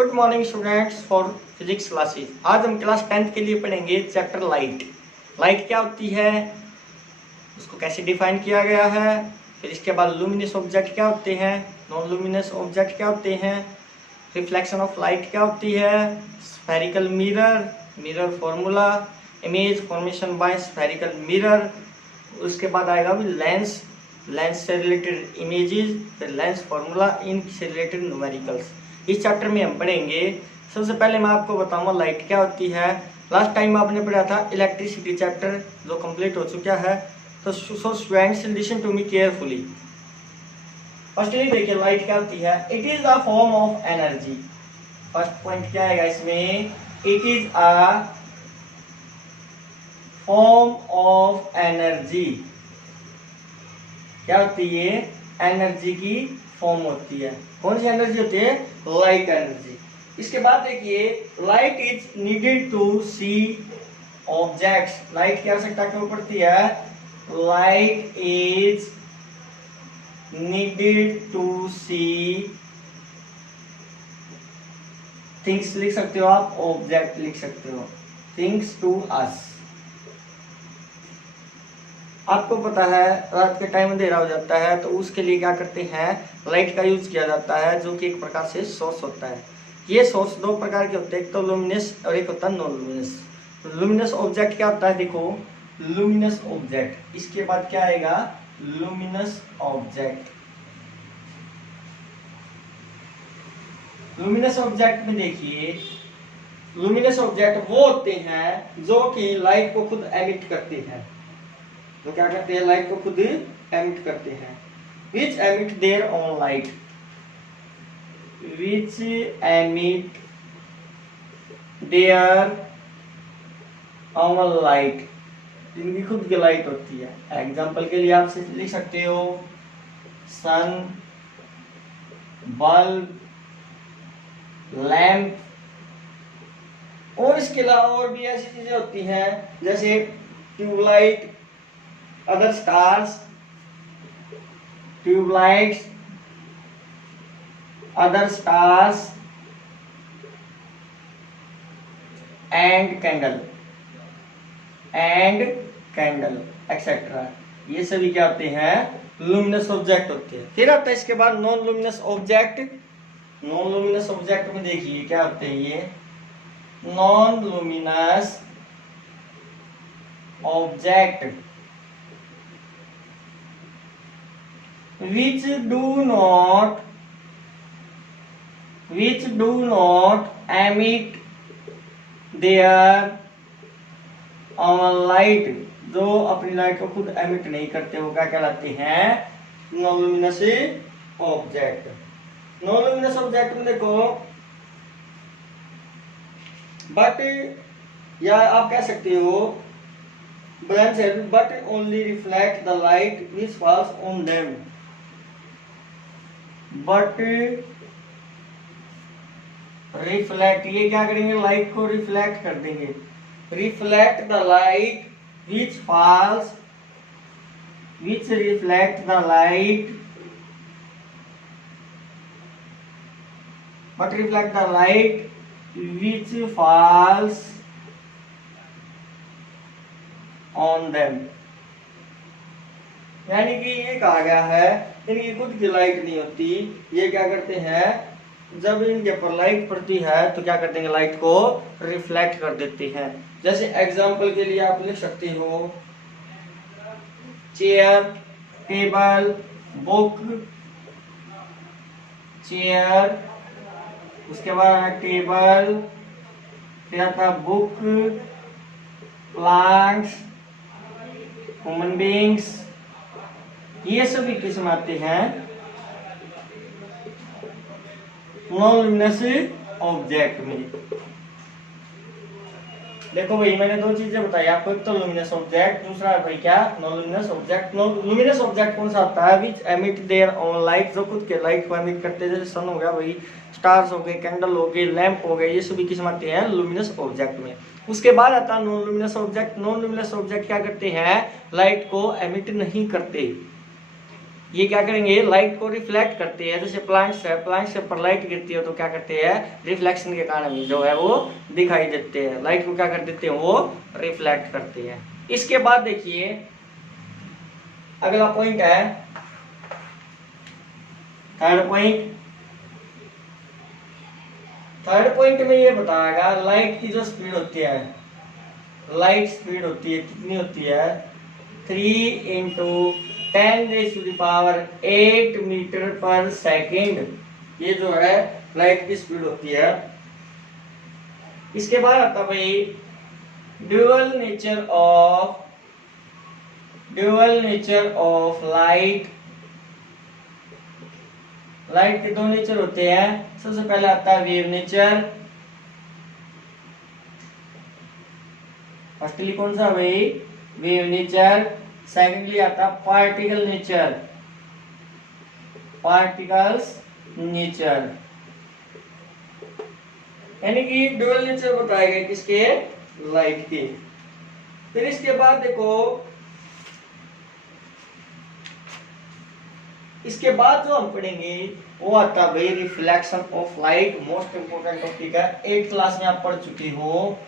Good morning students for physics classes. आज हम class 10th के लिए पढ़ेंगे चैप्टर लाइट। लाइट क्या होती है, उसको कैसे डिफाइन किया गया है, फिर इसके बाद लुमिनस ऑब्जेक्ट क्या होते हैं, नॉन लुमिनस ऑब्जेक्ट क्या होते हैं, रिफ्लेक्शन ऑफ लाइट क्या होती है, spherical mirror, mirror formula, image formation by spherical mirror. उसके बाद आएगा भी लेंस, लेंस से रिलेटेड इमेजेस, फिर लेंस फॉर्मूला, इनसे रिलेटेड न्यूमेरिकल्स। इस चैप्टर में हम पढ़ेंगे। सबसे पहले मैं आपको बताऊंगा लाइट क्या होती है। लास्ट टाइम आपने पढ़ा था इलेक्ट्रिसिटी चैप्टर जो कंप्लीट हो चुका है। तो students listen to me carefully. Firstly देखिए लाइट क्या होती है। It is a form of energy. First point क्या आएगा इसमें, it is a form of energy. क्या होती है, एनर्जी की फॉर्म होती है। कौन सी एनर्जी होती है, लाइट एनर्जी। इसके बाद देखिए light is needed to see objects. Light की आवश्यकता क्यों पड़ती है, light is needed to see things लिख सकते हो आप, ऑब्जेक्ट लिख सकते हो, थिंग्स टू अस। आपको पता है रात के टाइम अंधेरा हो जाता है तो उसके लिए क्या करते हैं, लाइट का यूज किया जाता है, जो कि एक प्रकार से सोर्स होता है। ये सोर्स दो प्रकार के होते हैं, एक तो लुमिनस और एक होता है नॉन लुमिनस। लुमिनस ऑब्जेक्ट क्या होता है, देखो लुमिनस ऑब्जेक्ट। इसके बाद क्या आएगा, लुमिनस ऑब्जेक्ट। लुमिनस ऑब्जेक्ट में देखिए, लुमिनस ऑब्जेक्ट वो होते हैं जो कि लाइट को खुद एमिट करते हैं। तो क्या करते हैं, लाइट को खुद एमिट करते हैं। Which emit their own light, which emit their own light, इनकी खुद की लाइट होती है। एग्जांपल के लिए आप लिख सकते हो सन, बल्ब, लैंप, और इसके अलावा और भी ऐसी चीजें होती हैं जैसे tubelight, other stars, tube lights, other stars and candle etc. ये सभी क्या होते हैं, लुमिनस ऑब्जेक्ट होते हैं। फिर आता है इसके बाद non luminous object. Non luminous object में देखिए क्या होते हैं, ये non luminous object which do not emit their own light, जो अपनी लाइट को खुद एमिट नहीं करते, वो क्या कहलाते हैं, non luminous object. Non luminous object में देखो बट, या आप कह सकते हो but only reflect the light which falls on them, but reflect, ये क्या करेंगे, लाइट को रिफ्लेक्ट कर देंगे। Reflect the light which falls, which reflect the light, but reflect the light which falls on them. यानी कि ये कहा गया है इनकी खुद की लाइट नहीं होती। ये क्या करते हैं, जब इनके ऊपर लाइट पड़ती है तो क्या करते हैं, लाइट को रिफ्लेक्ट कर देते हैं। जैसे एग्जांपल के लिए आप लिख सकते हो चेयर, टेबल, बुक, चेयर, उसके बाद टेबल, फिर आता बुक, प्लांट्स, ह्यूमन बीइंग्स, ये सभी किस्म आते हैं नॉन लुमिनस ऑब्जेक्ट में। देखो भाई मैंने दो चीजें बताई आपको, एक तो लुमिनस ऑब्जेक्ट, दूसरा भाई क्या, non luminous object. Non luminous object कौन सा होता है, विच एमिट देयर ओन लाइट, जो खुद के लाइट को एमिट करते हैं। जैसे सन हो गया भाई, स्टार्स हो गए, कैंडल हो गए, लैंप हो गए, ये सभी किस्म आते हैं लुमिनस ऑब्जेक्ट में। उसके बाद आता है non luminous object. Non luminous object क्या करते हैं, लाइट को एमिट नहीं करते। ये क्या करेंगे, लाइट को रिफ्लेक्ट करते हैं। जैसे प्लांट्स है, प्लांट्स से पर लाइट गिरती है तो क्या करते हैं, रिफ्लेक्शन के कारण जो है वो दिखाई देते हैं, लाइट को क्या कर देते हैं, वो रिफ्लेक्ट करते हैं। इसके बाद देखिए अगला पॉइंट है थर्ड पॉइंट। थर्ड पॉइंट में ये बताएगा लाइट की जो स्पीड होती है, लाइट स्पीड होती है कितनी होती है, 3 × 10⁸ मीटर पर सेकेंड। ये जो है लाइट की स्पीड होती है। इसके बाद आता भाई dual nature of light. Light के दो नेचर होते हैं। सबसे पहले आता है वेव नेचर। फर्स्टली कौन सा भाई, वेव नेचर। सेकेंडली आता पार्टिकल नेचर, पार्टिकल्स नेचर। यानी कि ड्यूअल नेचर बताएगा किसके, लाइट के। फिर इसके बाद देखो, इसके बाद जो हम पढ़ेंगे वो आता है भाई reflection of light. Most important topic है, 8th क्लास में आप पढ़ चुके हो,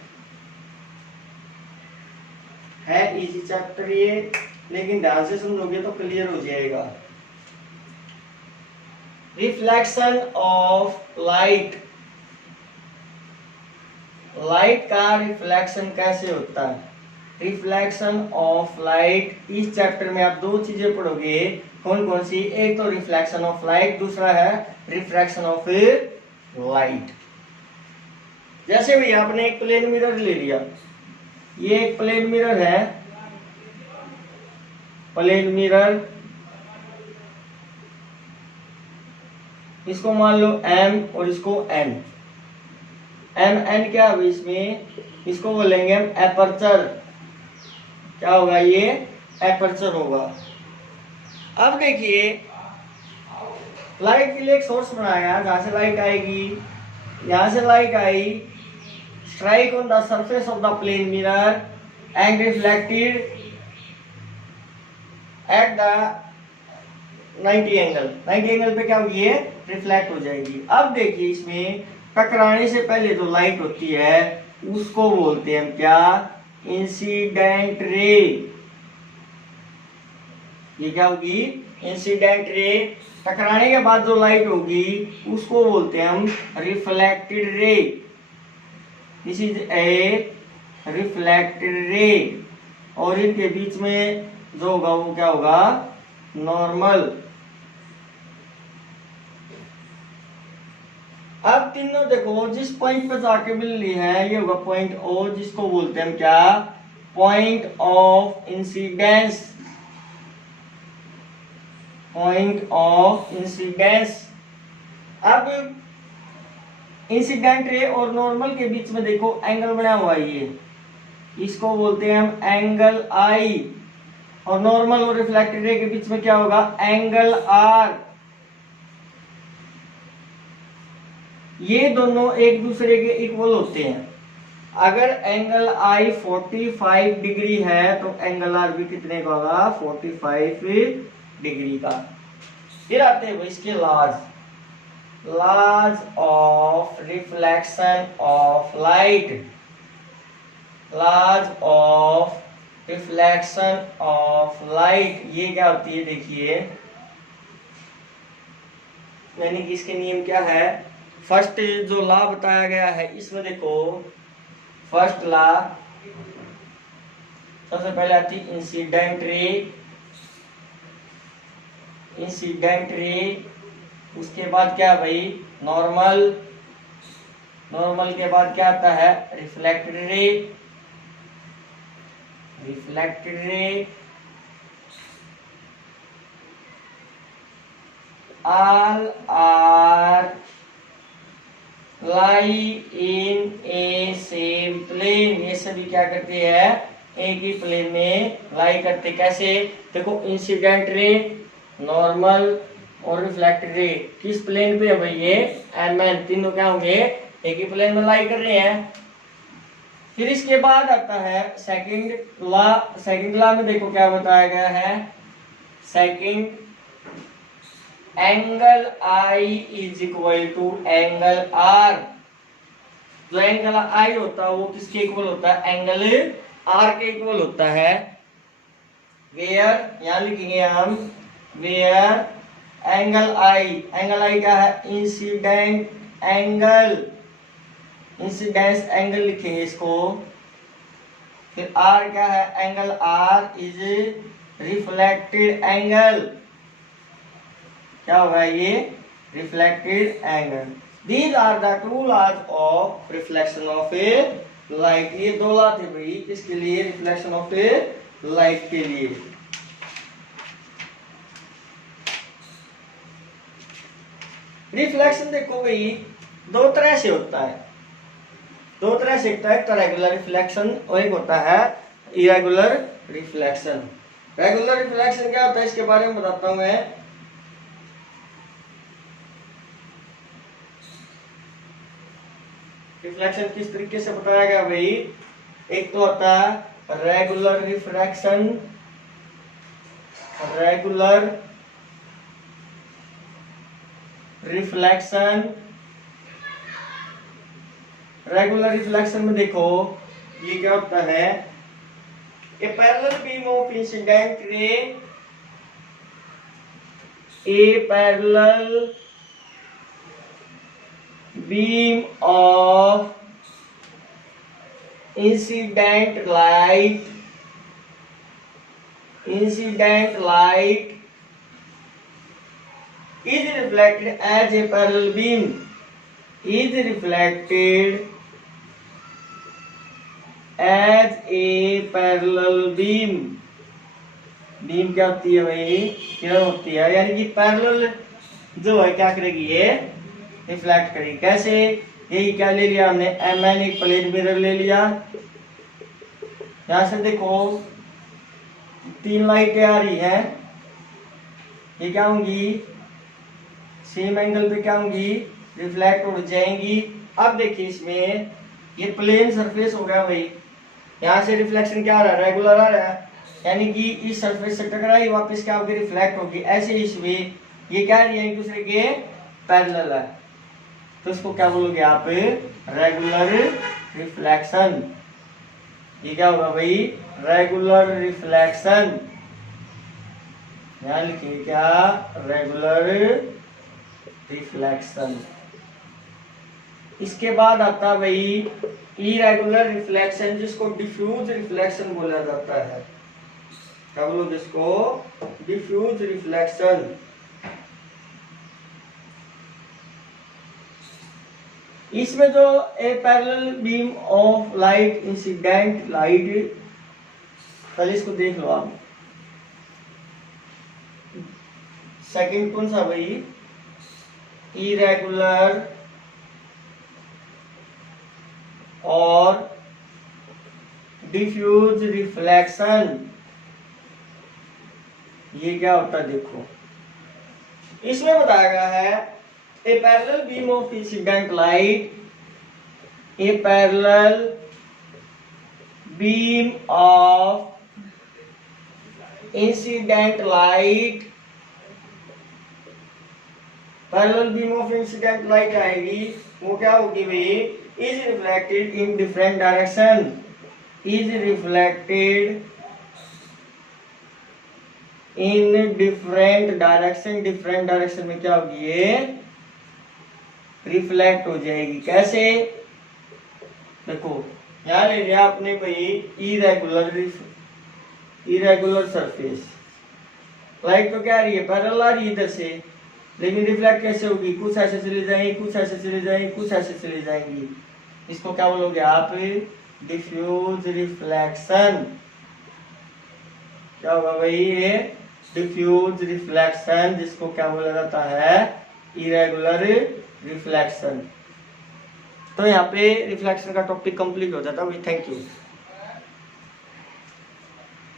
है इजी चैप्टर ये, लेकिन ध्यान से समझोगे तो क्लियर हो जाएगा। रिफ्लेक्शन ऑफ लाइट, लाइट का रिफ्लेक्शन कैसे होता है। रिफ्लेक्शन ऑफ लाइट, इस चैप्टर में आप दो चीजें पढ़ोगे। कौन कौन सी, एक तो रिफ्लेक्शन ऑफ लाइट, दूसरा है रिफ्रैक्शन ऑफ लाइट। जैसे भी आपने एक प्लेन मिरर ले लिया, ये एक प्लेन मिरर है, प्लेन मिरर, इसको मान लो M और इसको N। M N क्या है इसमें, इसको बोलेंगे हम एपर्चर। क्या होगा ये, एपर्चर होगा। अब देखिए लाइट के लिए एक सोर्स बनाया, जहां से लाइट आएगी, यहां से लाइट आई, strike on the surface of the plane mirror and reflected at the 90 angle. 90 angle पे क्या होगी, ये रिफ्लेक्ट हो जाएगी। अब देखिए इसमें टकराने से पहले जो लाइट होती है उसको बोलते हैं हम क्या, इंसिडेंट रे। ये क्या होगी, इंसिडेंट रे। टकराने के बाद जो लाइट होगी उसको बोलते हैं हम reflected ray. This is a reflected ray. और इनके बीच में जो होगा वो क्या होगा, नॉर्मल। अब तीनों देखो जिस पॉइंट पे जाके मिल रही है, ये होगा पॉइंट O, जिसको बोलते हैं हम क्या, point of incidence, point of incidence. अब इंसिडेंट रे और नॉर्मल के बीच में देखो एंगल बना हुआ है, ये इसको बोलते हैं हम एंगल I। और नॉर्मल और रिफ्लेक्टेड रे के बीच में क्या होगा, एंगल R। ये दोनों एक दूसरे के इक्वल होते हैं। अगर एंगल I 45 डिग्री है तो एंगल R भी कितने का होगा, 45 डिग्री का। फिर आते हैं इसके laws, laws of reflection of light, laws of reflection of light. ये क्या होती है देखिए, यानी कि इसके नियम क्या है। फर्स्ट जो लॉ बताया गया है इसमें देखो, फर्स्ट लॉ सबसे पहले आती है इंसिडेंट रे, इंसिडेंट रे। उसके बाद क्या भाई, नॉर्मल, नॉर्मल के बाद क्या आता है, reflected ray, reflected ray. all are lie in a same plane। ये सभी क्या करते हैं, एक ही प्लेन में लाई करते। कैसे, देखो इंसिडेंट रे, नॉर्मल और रिफ्लेक्टेड रे किस प्लेन पे है भाई, ये MN, तीनों क्या होंगे, एक ही प्लेन में लाई कर रहे हैं। फिर इसके बाद आता है सेकंड लॉ। सेकंड लॉ में देखो क्या बताया गया है, second angle i is equal to angle r. जो एंगल आई होता है वो किसके इक्वल होता है, एंगल आर के इक्वल होता है। वेयर, यहां लिखेंगे हम वेयर एंगल आई क्या है, इंसिडेंट एंगल, इंसिडेंस एंगल लिखेंगे इसको। फिर आर क्या है, angle r is reflected angle, क्या होगा ये, reflected angle. These are the two laws of reflection of a light. ये दो लॉ थे भाई किसके लिए, रिफ्लेक्शन ऑफ ए लाइट के लिए। रिफ्लेक्शन देखो भाई दो तरह से होता है, दो तरह से होता है, एक तो रेगुलर रिफ्लेक्शन और एक होता है इरेगुलर रिफ्लेक्शन। रेगुलर रिफ्लेक्शन क्या होता है इसके बारे में बताता हूं मैं। रिफ्लेक्शन किस तरीके से बताया गया भाई, एक तो होता है regular refraction, regular reflection. Regular reflection में देखो ये क्या होता है, a parallel beam of incident ray, a parallel beam of incident light is reflected as a parallel beam, is reflected as a parallel beam। Beam क्या होती है भाई, किरण होती है, यानी कि पैरेलल जो है क्या करेगी, ये रिफ्लेक्ट करेगी। कैसे, यही क्या ले लिया हमने, एमएन एक प्लेन मिरर ले लिया। यहां से देखो तीन लाइटें आ रही हैं, ये क्या होंगी, सेम एंगल पे क्या होंगी, रिफ्लेक्ट हो जाएंगी। अब देखिए इसमें ये प्लेन सरफेस हो गया भाई, यहां से रिफ्लेक्शन क्या आ रहा है, रेगुलर आ रहा है, यानी कि इस सरफेस से टकराई वापस क्या होगी, रिफ्लेक्ट होगी। ऐसे इसमें ये क्या है, एक दूसरे के पैरेलल है, तो इसको क्या बोलोगे आप, रेगुलर रिफ्लेक्शन। ये क्या होगा भाई, रेगुलर रिफ्लेक्शन, यहां लिखिए क्या, रेगुलर रिफ्लेक्शन। इसके बाद आता भाई इरेगुलर रिफ्लेक्शन, जिसको डिफ्यूज रिफ्लेक्शन बोला जाता है। क्या बोलोगे इसको, डिफ्यूज रिफ्लेक्शन। इसमें जो a parallel beam of light, incident light, पहले इसको देख लो आप। सेकंड कौन सा भाई, इरेगुलर और डिफ्यूज रिफ्लेक्शन। ये क्या होता है देखो, इसमें बताया गया है a parallel beam of incident light, a parallel beam of incident light, parallel beam of incident light आएगी, वो क्या होगी भाई, is reflected in different direction, is reflected in different direction, different direction में क्या होगी, ये रिफ्लेक्ट हो जाएगी। कैसे, देखो यहां ले लिया आपने भाई इरेगुलर सरफेस, लाइट तो क्या आ रही है, पैरेलल आ रही है इधर से, लेकिन रिफ्लेक्ट कैसे होगी, कुछ ऐसे चले जाएंगी, कुछ ऐसे चले जाएंगी, कुछ ऐसे चले जाएंगी। इसको क्या बोलोगे आप, डिफ्यूज रिफ्लेक्शन। क्या होगा भाई, ये डिफ्यूज रिफ्लेक्शन, जिसको क्या बोला जाता है, इरेगुलर रिफ्लेक्शन। तो यहाँ पे रिफ्लेक्शन का टॉपिक कंप्लीट हो जाता है। Thank you.